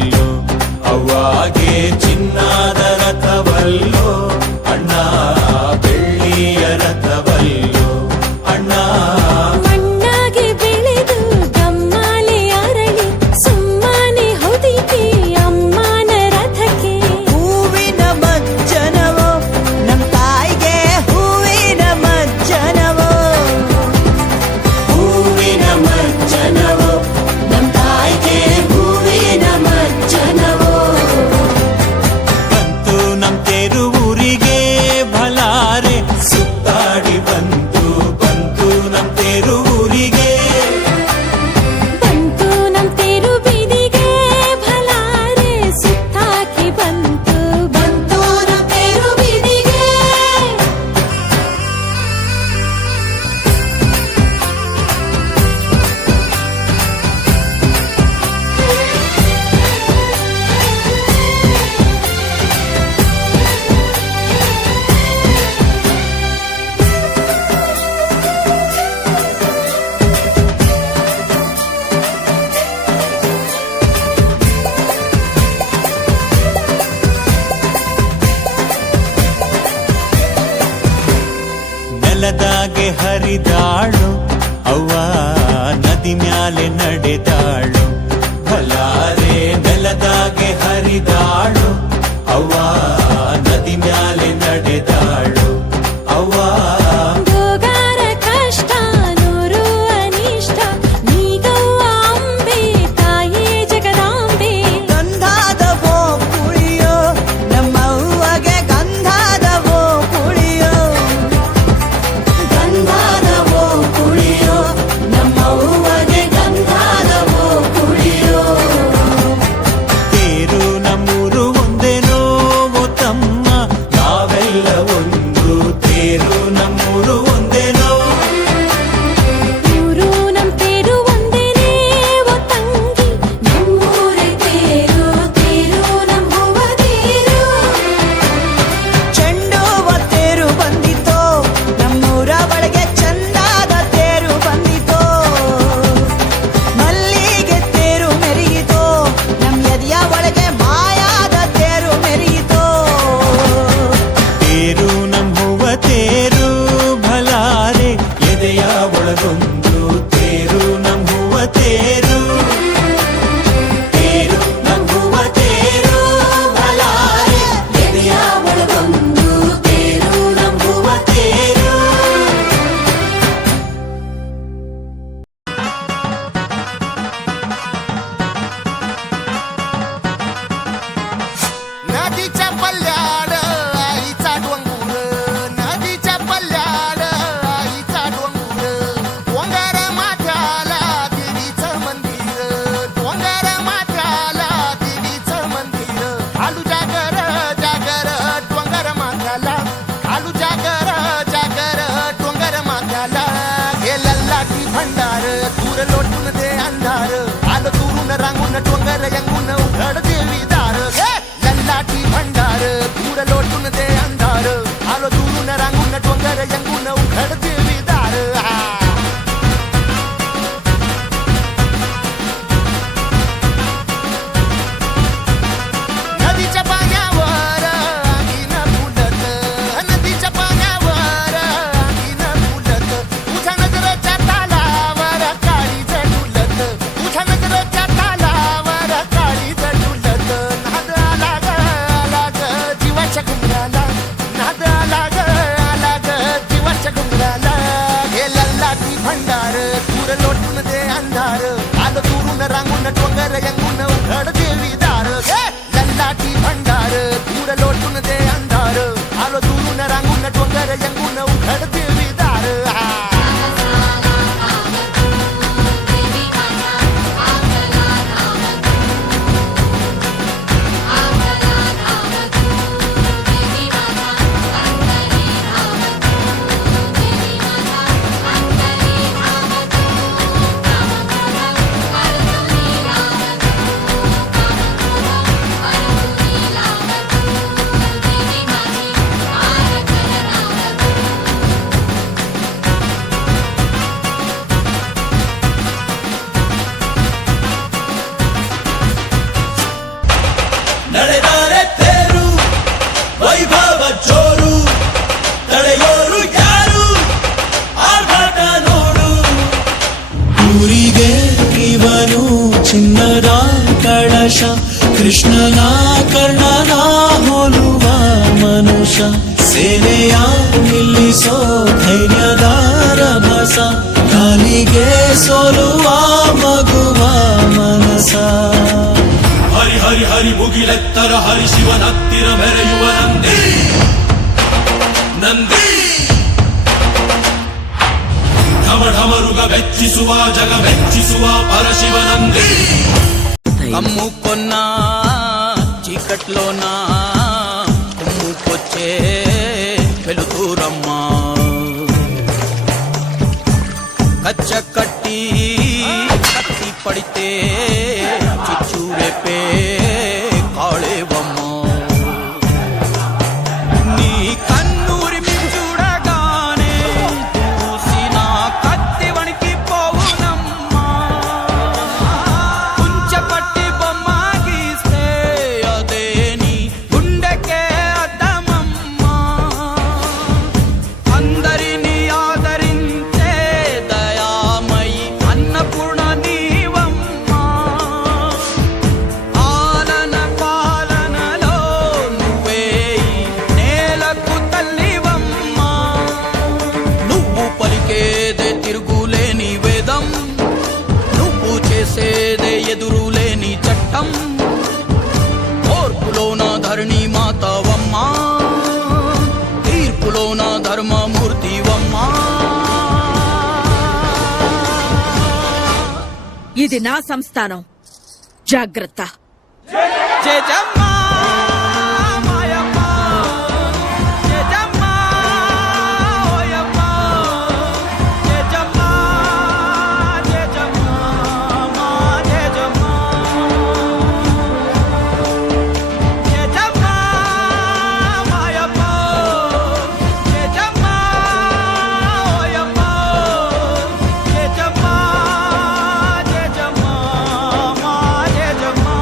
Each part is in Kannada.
ರಥವಲ್ಲೋ ಅವ್ವಾಗೆ ಚಿನ್ನದ ರಥವಲ್ಲೋ ಅಣ್ಣ ಬೆಳ್ಳಿಯ ರಥವಲ್ಲೋ ಅಣ್ಣ ಮಣ್ಣಾಗೆ ಬೆಳೆದು ಗಮ್ಮಾಲೆ ಅರಳಿ ಸುಮ್ಮನೆ ಹೊದಿಕೆ ಅಮ್ಮನ ರಥಕ್ಕೆ ಹೂವಿನ ಮಜ್ಜನವೋ ನಮ್ ತಾಯಿಗೆ ಹೂವಿನ ಮಜ್ಜನವೋ ಹೂವಿನ ಮಜ್ಜನವೋ ನಮ್ ತಾಯಿಗೆ ಹೂವಿನ ಮಜ್ಜನವೋ ಬಂತು ನಮ್ ತೇರು ಊರಿಗೆ ಭಲಾರೆ ಸುತ್ತಾಡಿ ಬಂತು ನಮ್ ತೇರು ಊರಿಗೆ ಬಂತು ನಮ್ ತೇರು ಬೀದಿಗೆ ಭಲಾರೆ ಸುತ್ತಾಕಿ ಬಂತು ನಮ್ ತೇರು ಬೀದಿಗೆ ನೆಲದಾಗೆ ಹರಿದಾಳು ಅವ್ವ ನದಿ ಮ್ಯಾಲೆ ನಡೆದಾಳು ಭಲಾರೆ ನೆಲದಾಗೆ ಹರಿದಾಳು ಅವ್ವ ನದಿ ಮ್ಯಾಲೆ ನಡೆದಾಳು ಅವ್ವ ಗೋಗಾರ ಕಷ್ಟ ನೂರು ಅನಿಷ್ಟ ನೀಗವ್ವ ಅಂಬೆ ತಾಯೇ ಜಗದಾಂಬೆ ಗಂಧಾದವೋ ಕುಳಿಯೋ ನಮ್ಮವ್ವಗೆ ಗಂಧಾದವೋ ಕುಳಿಯೋ ಗಂಧಾದವೋ ಕುಳಿಯೋ ನಮ್ಮವ್ವಗೆ ಗಂಧಾದವೋ ಕುಳಿಯೋ ತೇರು ನಮ್ಮೂರು ಒಂದೇನೋ ಓ ತಮ್ಮ ನಾವೆಲ್ಲ ಒಂದು ತೇರು ನಮ್ಮೂರು ಒಂದೇನೋ ಊರು ನಮ್ ತೇರು ಒಂದೇನೇ ಓ ತಂಗಿ ನಮ್ಮೂರೇ ತೇರು ತೇರು ನಮ್ ಹೂವ ತೇರು ಚೆಂಡುವ ತೇರು ಬಂದಿತೋ ನಮ್ಮೂರ ಒಳಗೆ ಚಂದಾದ ತೇರು ಬಂದಿತೋ ಮಲ್ಲಿಗೆ ತೇರು ಮೆರೆಯಿತೋ ನಮ್ ಎದೆಯ ಒಳಗೆ ಮಾಯಾದ ತೇರು ಮೆರೆಯಿತೋ ತೇರು ನಮ್ ಹೂವ ತೇರು ಭಲಾರೆ ಎದೆಯ ಒಳಗೊಂದು ತೇರು ನಮ್ ಹೂವ ತೇರು ತೇರು ನಮ್ ಹೂವ ತೇರು ಭಲಾರೆ ಎದೆಯ ಒಳಗೊಂದು ತೇರು ನಮ್ ಹೂವ ತೇರು नदीच्या पल्ल्याड आईचा डोंगर नदीच्या पल्ल्याड आईचा डोंगर डोंगर माथ्याला देवीचं मंदिर डोंगर माथ्याला देवीचं मंदिर खालू जागर जागर डोंगर माथ्याला खालू जागर जागर डोंगर माथ्याला हे लल्लाटी भंडार दूर लोटून दे अंधार आलं दुरून रांगून डोंगर यंगून उघड देवी दार हे लल्लाटी भंडार दूर लोटून दे अंधार आलो दुरून रांगून डोंगर यंगून उघड देवी दार नदीच्या पाण्यावर आगीन फुलत नदीच्या पाण्यावर आगीन फुलत तुझ्या नजरेच्या तालावर काळीज डुलत तुझ्या नजरेच्या तालावर काळीज डुलत नाद आला ग जीवाच्या घुंगराला नाद आला ग जीवाच्या घुंगराला हे लल्लाटी भंडार दूर लोटून दे अंधार आलं दुरून रांगून डोंगर यंगून उघड देवी दार हे लल्लाटी भंडार दूर लोटून दे अंधार आलो दुरून रांगून डोंगर यंगून उघड देवी दार ಕಲಶ ಕೃಷ್ಣನ ಕರ್ಣನ ಹೋಲುವ ಮನುಷ್ಯ ಸೇನೆಯ ನಿಲ್ಲಿಸೋ ಧೈರ್ಯದ ರಭಸ ಕಾಲಿಗೆ ಸೋಲುವ ಮಗುವ ಮನಸ ಹರಿ ಹರಿ ಹರಿ ಮುಗಿಲೆತ್ತರ ಹರಿ ಶಿವನತ್ತಿರ ಮೆರೆಯುವ ನಂದಿ ನಂದಿ ಢಮ ಢಮರುಗ ವೆಚ್ಚಿಸುವ ಜಗ ವೆಚ್ಚಿಸುವ ಪರಶಿವ ನಂದಿ కమ్ము కొన్న చీకట్లోన కుమ్ముకొచ్చే వెలుతురమ్మా కచ్చ కట్టి కత్తి పడితే చిచ్చు రేపే కాళేవమ్మా నీ కన్నూరి చూడగానే చూసిన కత్తి వణికి పోవునమ్మా కుంచపట్టి బొమ్మ గీస్తే అదే నీ గుండెకే అద్దమమ్మా అందరినీ ఆదరించే దయామయి అన్నపూర్ణ నీవమ్మా ఆలన పాలనలో నువ్వే ఈ నేలకు తల్లివమ్మా నువ్వు పలికేదే తిరుగులేని వేదం నువ్వు చేసేదే ఎదురులేని చట్టం ఓర్పులోన ధరణి మాతవమ్మా తీర్పులోన ధర్మమూర్తివమ్మా ఇది నా సంస్థానం జాగ్రత్త జయజమ్మా మాయమ్మ జయజమ్మా ఓయమ్మ జయజమ్మా జయజమ్మా మా జయజమ్మా జయజమ్మా మాయమ్మ జయజమ్మా ఓయమ్మ జయజమ్మా జయజమ్మా మా జయజమ్మా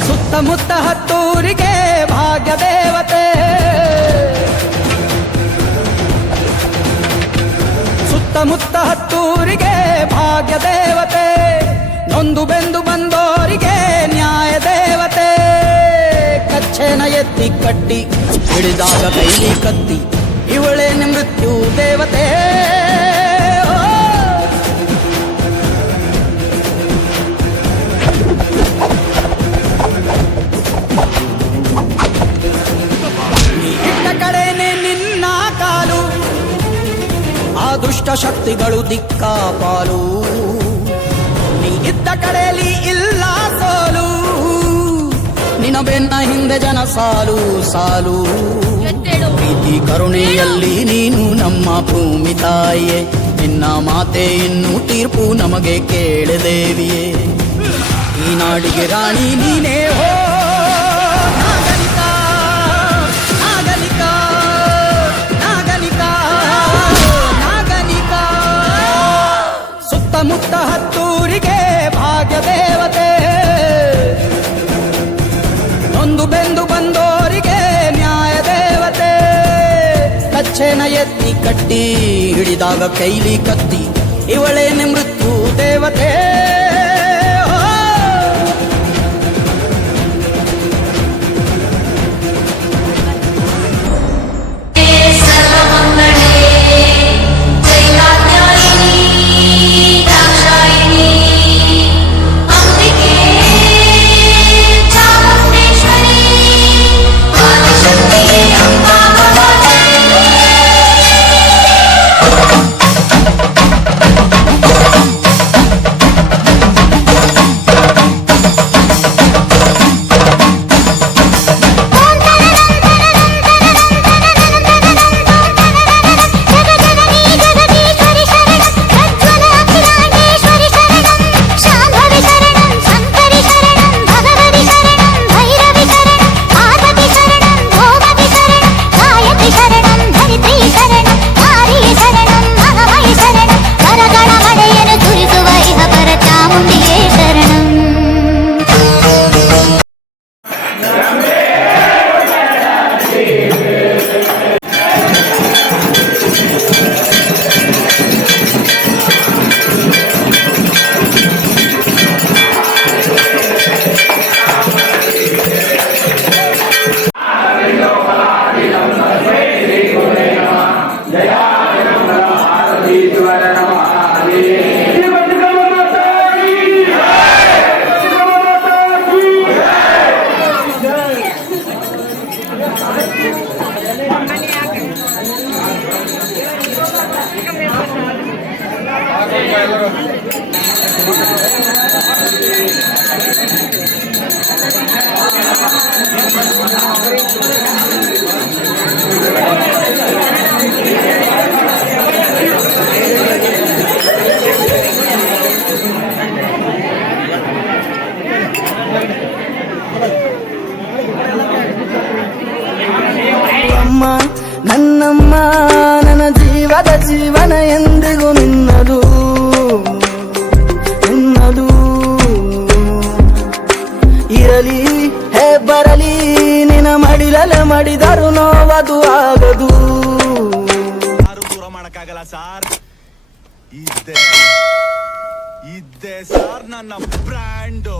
ಸುತ್ತಮುತ್ತ ಹತ್ತೂರಿಗೆ ಭಾಗ್ಯ ದೇವತೆ ಸುತ್ತಮುತ್ತ ಹತ್ತೂರಿಗೆ ಭಾಗ್ಯ ದೇವತೆ ನೊಂದು ಬೆಂದು ಬಂದೋರಿಗೆ ನ್ಯಾಯ ದೇವತೆ ಕಚ್ಚೆನ ಎತ್ತಿ ಕಟ್ಟಿ ಹಿಡಿದಾಗ ಕೈಲಿ ಕತ್ತಿ ಇವಳೇನೆ ಮೃತ್ಯು ದೇವತೆ ಇಟ್ಟ ಕಡೆನೆ ನಿನ್ನ ಕಾಲು ಆ ದುಷ್ಟ ಶಕ್ತಿಗಳು ದಿಕ್ಕಾಪಾಲು ನೀ ಇದ್ದ ಕಡೆಯಲ್ಲಿ ಇಲ್ಲ ಸೋಲು ನಿನ್ನ ಬೆನ್ನ ಹಿಂದೆ ಜನ ಸಾಲು ಸಾಲು ಪ್ರೀತಿ ಕರುಣೆಯಲ್ಲಿ ನೀನು ನಮ್ಮ ಭೂಮಿ ತಾಯಿಯೇ ನಿನ್ನ ಮಾತೆ ಇನ್ನು ತೀರ್ಪು ನಮಗೆ ಕೇಳದೇವಿಯೇ ಈ ನಾಡಿಗೆ ರಾಣಿ ನೀನೇ ಹೋ ನಾಗರಿಕ ನಾಗರಿಕ ನಾಗರಿಕ ನಾಗರಿಕ ಸುತ್ತಮುತ್ತ ಹತ್ತೂರಿಗೆ ಭಾಗ್ಯ ದೇವತೆ ನೊಂದು ಬೆಂದು ಬಂದೋರಿಗೆ ನ್ಯಾಯ ದೇವತೆ ಕಚ್ಚೆನ ಎತ್ತಿ ಕಟ್ಟಿ ಹಿಡಿದಾಗ ಕೈಲಿ ಕತ್ತಿ ಇವಳೇನೆ ಮೃತ್ಯು ದೇವತೆ चामुण्डेश्वरी आदिशक्ति अम्बा भवते ಅಮ್ಮ ನನ್ನಮ್ಮ ನನ್ನ ಜೀವದ ಜೀವನ ಎಂದಿಗೂ ನಿನ್ನದು ನಿನ್ನದು ಇರಲಿ ಹೇ ಬರಲಿ ನಿನ್ನ ಮಡಿಲಲೆ ಮಡಿದರು ನೋವದು ಆಗದು. ಯಾರು ದೂರ ಮಾಡಕ್ಕಾಗಲ್ಲ ಸಾರ್. ಇದ್ದೆ ಸಾರ್ ನನ್ನ ಬ್ರ್ಯಾಂಡು.